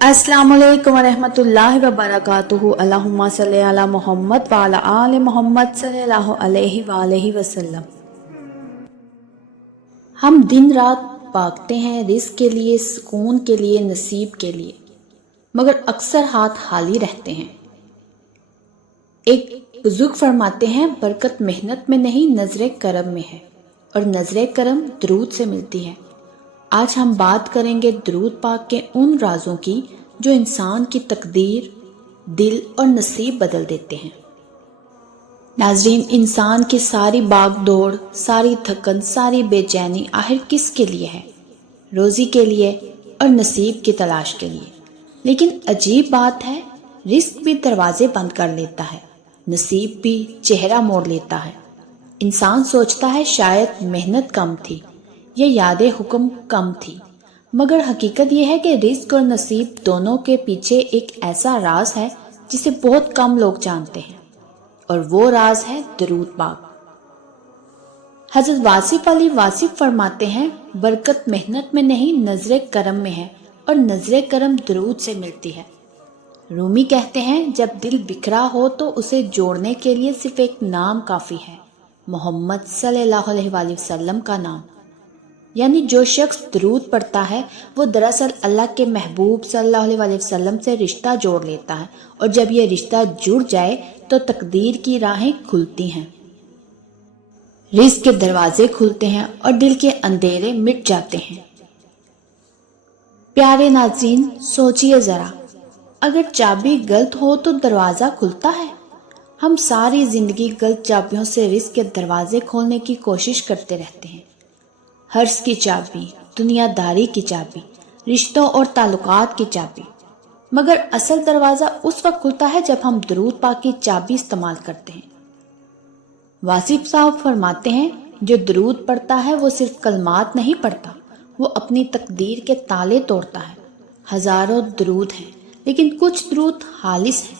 अस्सलाम वालेकुम वरहमतुल्लाहि वबरकातुहू। अल्लाहुम्मा सल्ली अला मोहम्मद व अला आले मोहम्मद सल्लल्लाहु अलैहि वसल्लम। हम दिन रात भागते हैं रिज़्क के लिए, सुकून के लिए, नसीब के लिए, मगर अक्सर हाथ खाली रहते हैं। एक बुजुर्ग फरमाते हैं, बरकत मेहनत में नहीं नजरे करम में है, और नजरे करम दरूद से मिलती है। आज हम बात करेंगे दरूद पाक के उन राजों की जो इंसान की तकदीर, दिल और नसीब बदल देते हैं। नाजरीन, इंसान की सारी भाग दौड़, सारी थकन, सारी बेचैनी आखिर किसके लिए है? रोजी के लिए और नसीब की तलाश के लिए। लेकिन अजीब बात है, रिस्क भी दरवाजे बंद कर लेता है, नसीब भी चेहरा मोड़ लेता है। इंसान सोचता है शायद मेहनत कम थी या याद हुक्म कम थी, मगर हकीकत यह है कि रिस्क और नसीब दोनों के पीछे एक ऐसा राज है जिसे बहुत कम लोग जानते हैं, और वो राज है दरूद पाक। हजरत वासिफ अली वासिफ फरमाते हैं, बरकत मेहनत में नहीं नजरे करम में है, और नजरे करम दरूद से मिलती है। रूमी कहते हैं, जब दिल बिखरा हो तो उसे जोड़ने के लिए सिर्फ एक नाम काफी है, मोहम्मद सल्लल्लाहु अलैहि वसल्लम का नाम। यानी जो शख्स दरूद पढ़ता है वो दरअसल अल्लाह के महबूब सल्लल्लाहु अलैहि वसल्लम से रिश्ता जोड़ लेता है, और जब ये रिश्ता जुड़ जाए तो तकदीर की राहें खुलती हैं, रिज़्क के दरवाजे खुलते हैं और दिल के अंधेरे मिट जाते हैं। प्यारे नाज़रीन, सोचिए जरा, अगर चाबी गलत हो तो दरवाजा खुलता है? हम सारी जिंदगी गलत चाबियों से रिज़्क के दरवाजे खोलने की कोशिश करते रहते हैं। हर्ष की चाबी, दुनियादारी की चाबी, रिश्तों और ताल्लुकात की चाबी, मगर असल दरवाजा उस वक्त खुलता है जब हम दरूद पाक की चाबी इस्तेमाल करते हैं। वासिफ साहब फरमाते हैं, जो दरूद पढ़ता है वो सिर्फ कलमात नहीं पढ़ता, वो अपनी तकदीर के ताले तोड़ता है। हजारों दरूद हैं, लेकिन कुछ दरूद खालिस हैं।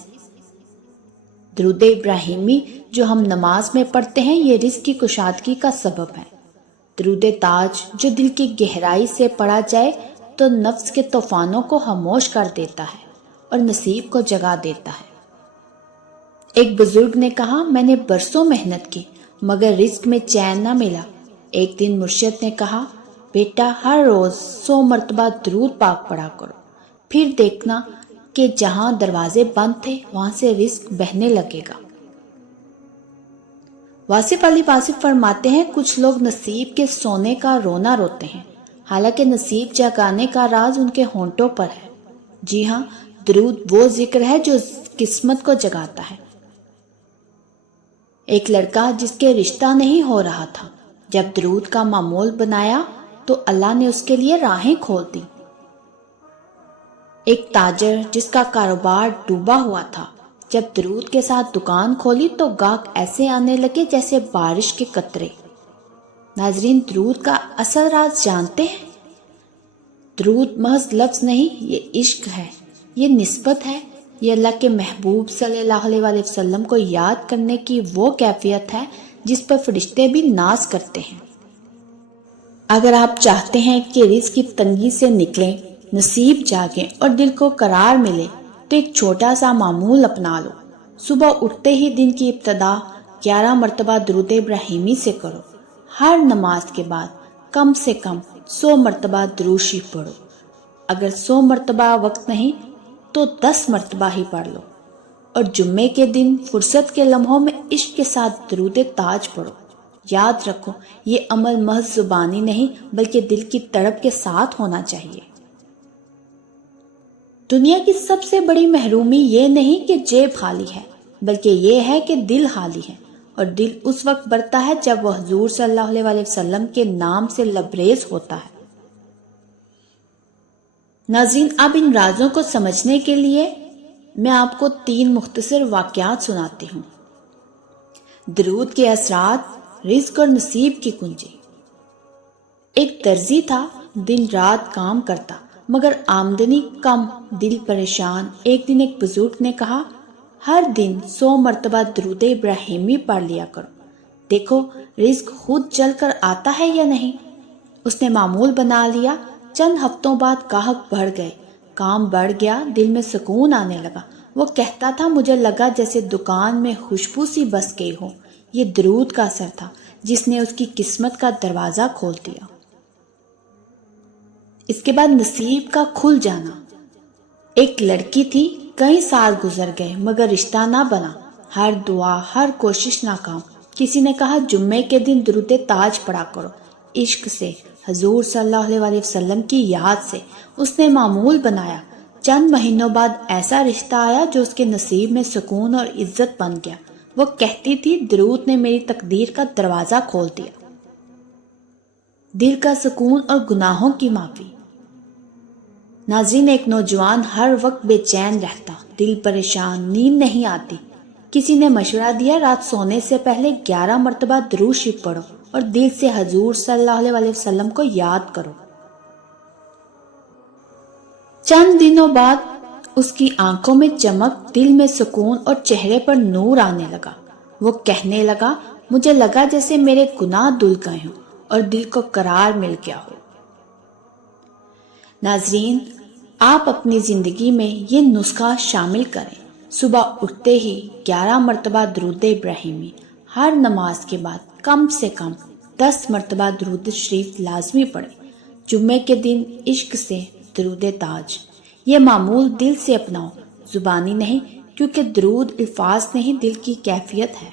दरूद इब्राहिमी जो हम नमाज में पढ़ते हैं, ये रिज़्क की कुशादगी का सबब है। दरूद ताज जो दिल की गहराई से पढ़ा जाए तो नफ्स के तूफानों को खामोश कर देता है और नसीब को जगा देता है। एक बुजुर्ग ने कहा, मैंने बरसों मेहनत की मगर रिस्क में चैन न मिला। एक दिन मुर्शिद ने कहा, बेटा हर रोज 100 मरतबा दरूद पाक पढ़ा करो, फिर देखना कि जहां दरवाजे बंद थे वहां से रिस्क बहने लगेगा। वासिफ अली वासिफ फरमाते हैं, कुछ लोग नसीब के सोने का रोना रोते हैं, हालांकि नसीब जगाने का राज उनके होंठों पर है। जी हाँ, दरूद वो जिक्र है जो किस्मत को जगाता है। एक लड़का जिसके रिश्ता नहीं हो रहा था, जब दरूद का मामूल बनाया तो अल्लाह ने उसके लिए राहें खोल दी। एक ताजर जिसका कारोबार डूबा हुआ था, जब दरूद के साथ दुकान खोली तो गाहक ऐसे आने लगे जैसे बारिश के कतरे। नाजरीन, दरूद का असल राज जानते हैं? दरूद महज लफ्ज नहीं, ये इश्क है, ये निस्बत है, ये अल्लाह के महबूब सल्लल्लाहु अलैहि वसल्लम को याद करने की वो कैफियत है जिस पर फरिश्ते भी नाज करते हैं। अगर आप चाहते हैं कि रिज़्क की तंगी से निकलें, नसीब जागे और दिल को करार मिले, तो एक छोटा सा मामूल अपना लो। सुबह उठते ही दिन की इब्तिदा 11 मरतबा दरूद इब्राहिमी से करो। हर नमाज के बाद कम से कम 100 मरतबा दरूद शरीफ पढ़ो। अगर 100 मरतबा वक्त नहीं तो 10 मरतबा ही पढ़ लो। और जुम्मे के दिन फुर्सत के लम्हों में इश्क के साथ दरूद ताज पढ़ो। याद रखो, ये अमल महज जुबानी नहीं बल्कि दिल की तड़प के साथ होना चाहिए। दुनिया की सबसे बड़ी महरूमी ये नहीं कि जेब खाली है, बल्कि ये है कि दिल खाली है, और दिल उस वक्त बढ़ता है जब वह हुजूर सल्लल्लाहु अलैहि वसल्लम के नाम से लबरेज होता है। नाज़रीन, अब इन राजों को समझने के लिए मैं आपको 3 मुख्तसर वाक़यात सुनाती हूँ। दरूद के असरात, रिज़्क और नसीब की कुंजी। एक दर्जी था, दिन रात काम करता मगर आमदनी कम, दिल परेशान। एक दिन एक बुजुर्ग ने कहा, हर दिन 100 मरतबा दरूद इब्राहिमी पढ़ लिया करो, देखो रिज़्क खुद चल कर आता है या नहीं। उसने मामूल बना लिया। चंद हफ्तों बाद गाहक बढ़ गए, کام بڑھ گیا، دل میں سکون آنے لگا۔ وہ کہتا تھا مجھے لگا جیسے دکان میں خوشبو سی بس گئی ہو۔ یہ درود کا اثر تھا جس نے اس کی قسمت کا دروازہ کھول دیا۔ اس کے بعد نصیب کا کھل جانا۔ ایک لڑکی تھی، کئی سال گزر گئے مگر رشتہ نہ بنا۔ ہر دعا، ہر کوشش ناکام۔ کسی نے کہا جمعے کے دن درود تاج پڑھا کرو۔ عشق سے، حضور صلی اللہ علیہ وسلم کی یاد سے اس نے معمول بنایا۔ چند مہینوں بعد ایسا رشتہ آیا جو اس کے نصیب میں سکون اور عزت بن گیا۔ وہ کہتی تھی درود نے میری تقدیر کا دروازہ کھول دیا۔ دل کا سکون اور گناہوں کی معافی۔ ناظرین، ایک نوجوان ہر وقت بے چین رہتا، دل پریشان، نیند نہیں آتی۔ کسی نے مشورہ دیا رات سونے سے پہلے 11 مرتبہ درود شریف پڑھو اور دل سے حضور صلی اللہ علیہ وسلم کو یاد کرو۔ چند دنوں بعد اس کی آنکھوں میں چمک، دل میں سکون اور چہرے پر نور آنے لگا۔ وہ کہنے لگا مجھے لگا جیسے میرے گناہ دھل گئے ہوں اور دل کو قرار مل گیا ہو۔ ناظرین، آپ اپنی زندگی میں یہ نسخہ شامل کریں۔ صبح اٹھتے ہی 11 مرتبہ درود ابراہیمی، ہر نماز کے بعد کم سے کم 10 مرتبہ درود شریف لازمی پڑھیں۔ جمعے کے دن عشق سے درود تاج۔ یہ معمول دل سے اپناؤ، زبانی نہیں، کیونکہ درود الفاظ نہیں، دل کی کیفیت ہے۔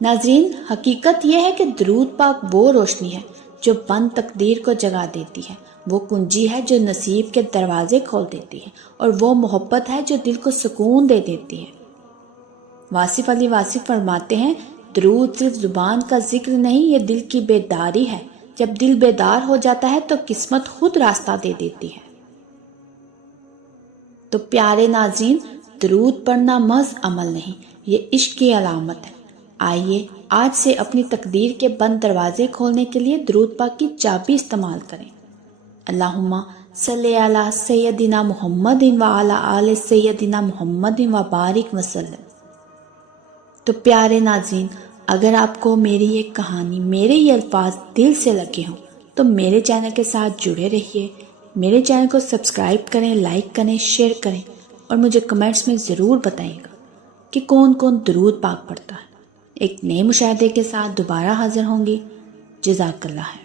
ناظرین، حقیقت یہ ہے کہ درود پاک وہ روشنی ہے جو بند تقدیر کو جگا دیتی ہے، وہ کنجی ہے جو نصیب کے دروازے کھول دیتی ہے، اور وہ محبت ہے جو دل کو سکون دے دیتی ہے۔ واصف علی واصف فرماتے ہیں درود صرف زبان کا ذکر نہیں، یہ دل کی بیداری ہے۔ جب دل بیدار ہو جاتا ہے تو قسمت خود راستہ دے دیتی ہے۔ تو پیارے ناظرین، درود پڑھنا محض عمل نہیں، یہ عشق کی علامت ہے۔ آئیے آج سے اپنی تقدیر کے بند دروازے کھولنے کے لیے درود پاک کی چابی استعمال کریں۔ اللہم صلی علی سیدنا محمد وعلی آل سیدنا محمد وبارک وسلم۔ تو پیارے ناظرین، اگر آپ کو میری یہ کہانی، میرے یہ الفاظ دل سے لگے ہوں تو میرے چینل کے ساتھ جڑے رہیے۔ میرے چینل کو سبسکرائب کریں، لائک کریں، شیئر کریں، اور مجھے کمنٹس میں ضرور بتائیے گا کہ کون کون درود پاک پڑھتا ہے۔ ایک نئے مشاہدے کے ساتھ دوبارہ حاضر ہوں گی۔ جزاک اللہ ہے۔